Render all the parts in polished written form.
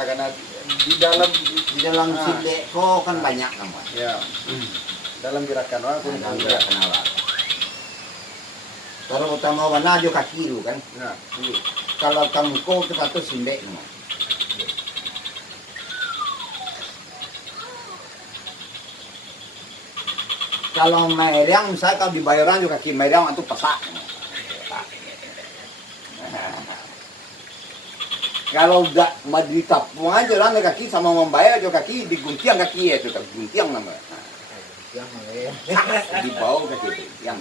rata karena di dalam sinde ko kan banyak namanya. ya dalam gerakan aku Dalam gerakan awak. Kalau utama warna jo kaki dulu kan. nah Kalau kamu ko itu patut sinde namanya. Kalau merang misalnya kalau di bayaran juga kaki merang itu pesak. Kalau udah mau ditapung aja lah kaki sama membayar juga kaki diguntiang kaki ya itu guntiang namanya. Di bawah kaki itu yang.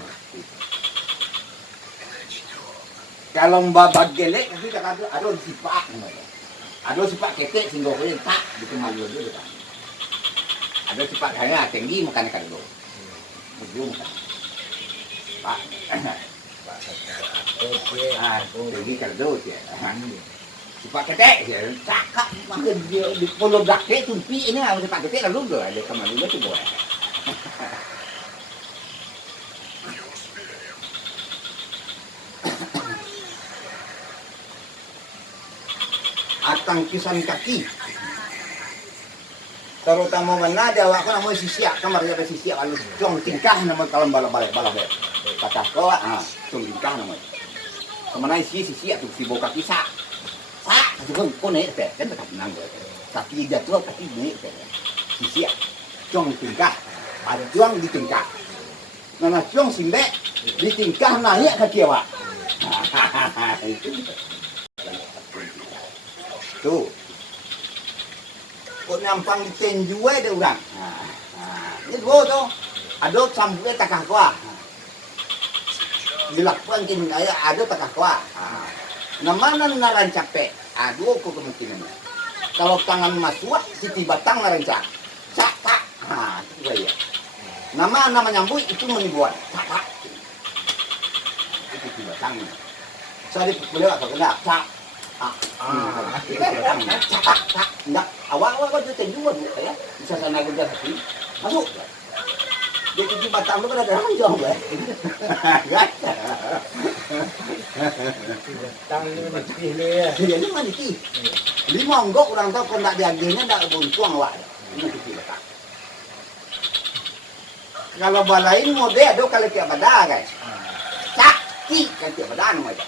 Kalau mbak gelek kaki kata aduh sipak namanya. Aduh sipak ketek singgo ko tak gitu malu dulu kan. Aduh sipak kayaknya tinggi makan kan dulu. Ujung kan. Pak. Jadi kardus ya. Sipak ketek ya. Cakap makin dia di pulau Blake tumpi ini harus sipak ketek lalu dulu ada kemalunya tuh boleh. Atang kisan kaki. Terutama mana ada awak kan namanya sisiak kamar ada sisiak lalu jong tingkah nama kalau bala-bala kata kau jong tingkah nama kemana sisiak tuh si boka kisah itu kan kau naik teh kan dekat nang kaki jatuh kaki naik teh sisiak jong tingkah ada jong di tingkah nama jong simbe di tingkah naik kaki awak itu tuh kok nyampang di tenju ada orang. Ini dua tu, ada sampai takah kuah. Dilakukan kini ada takah kuah. Nama naran capek, dua kok kemungkinan. Kalau tangan masuk, siti batang naran cak, tak, itu ya. Nama nyambui itu menibuan, tak. Itu siti batang. Saya boleh atau kena, tak. Enggak, awal-awal kau jual juga ya, bisa sana kerja lagi, masuk. Dia cuci batang lu kan ada ranjang, ya. Gak. Batang ini mati ya. Dia ni mati. Lima enggak orang tahu kau nak diagihnya tak buntuang awak. Ini cuci batang. Kalau balain mau dia ada kalau tiap badan guys. Caki kan tiap badan macam.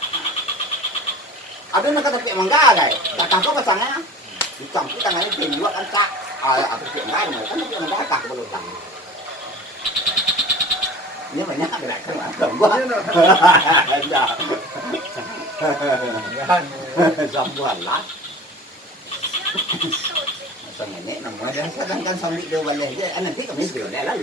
Ada nak kata pek mangga guys. Tak kau pasangnya. Dicampur tangannya penjual kan cak. Apa pek mangga kan pek mangga tak belum tak. Ini banyak gerak kan gua. Sambuan lah. Masa nenek namanya sedangkan sambil dia balik dia nanti kami dia lah.